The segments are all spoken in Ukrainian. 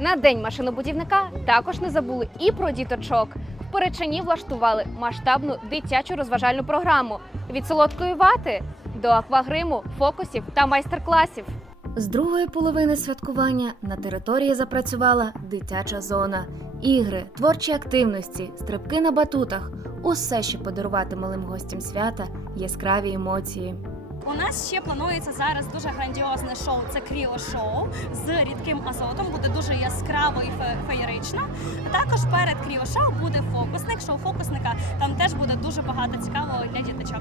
На день машинобудівника також не забули і про діточок. В Перечині влаштували масштабну дитячу розважальну програму від солодкої вати до аквагриму, фокусів та майстер-класів. З другої половини святкування на території запрацювала дитяча зона. Ігри, творчі активності, стрибки на батутах усе, що подарувати малим гостям свята, яскраві емоції. У нас ще планується зараз дуже грандіозне шоу. Це кріо-шоу з рідким азотом. Буде дуже яскраво і феєрично. Також перед кріо-шоу буде фокусник. Шоу фокусника там теж буде дуже багато цікавого для діточок.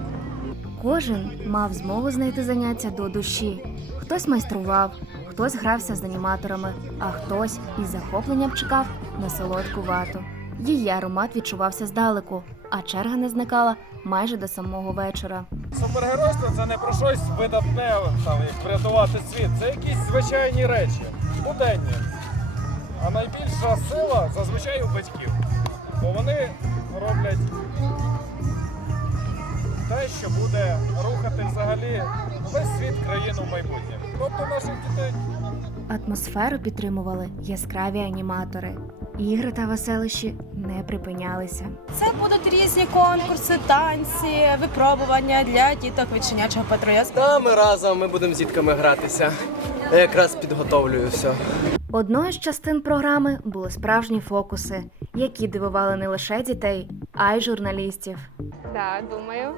Кожен мав змогу знайти заняття до душі. Хтось майстрував, хтось грався з аніматорами, а хтось із захопленням чекав на солодку вату. Її аромат відчувався здалеку, а черга не зникала майже до самого вечора. Супергеройство це не про щось видатне, там, як врятувати світ. Це якісь звичайні речі, буденні. А найбільша сила зазвичай у батьків. Бо вони роблять те, що буде рухати взагалі весь світ країну в майбутнє. Тобто наших дітей. Атмосферу підтримували яскраві аніматори. Ігри та веселищі не припинялися. Це будуть різні конкурси, танці, випробування для діток від щенячого патруля. Та ми разом ми будемо з дітками гратися. Я якраз підготовлюю все. Одною з частин програми були справжні фокуси, які дивували не лише дітей, а й журналістів. Так, думаю.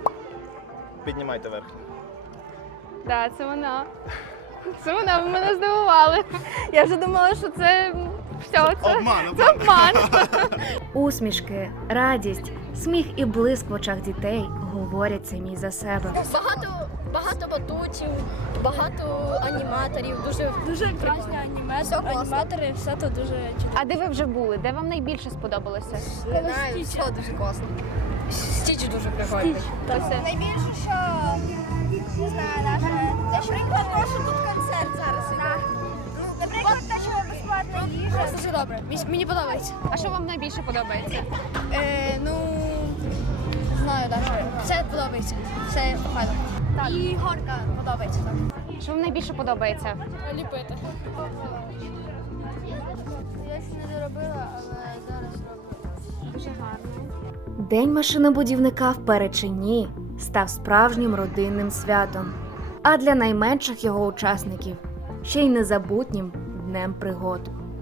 Піднімайте верх. Так, це вона. Це вона, ви мене здивували. Я вже думала, що це все, це, це обман. Усмішки, радість, сміх і блиск в очах дітей говорять самі за себе. Багато, багато батутів, багато аніматорів, дуже дуже класні аніматори, аніматори, все то дуже чудово. А де ви вже були? Де вам найбільше сподобалося? Не знаю, все дуже класно. Стіч дуже прикольний. Найбільше, що дуже добре. Мені- подобається. А що вам найбільше подобається? Е, ну, не знаю навіть. Все подобається. Все файно. І горка подобається. Так. Що вам найбільше подобається? Ліпити. Я ще не доробила, але зараз роблю. Дуже гарно. День машинобудівника в Перечині став справжнім родинним святом, а для найменших його учасників ще й незабутнім днем пригод.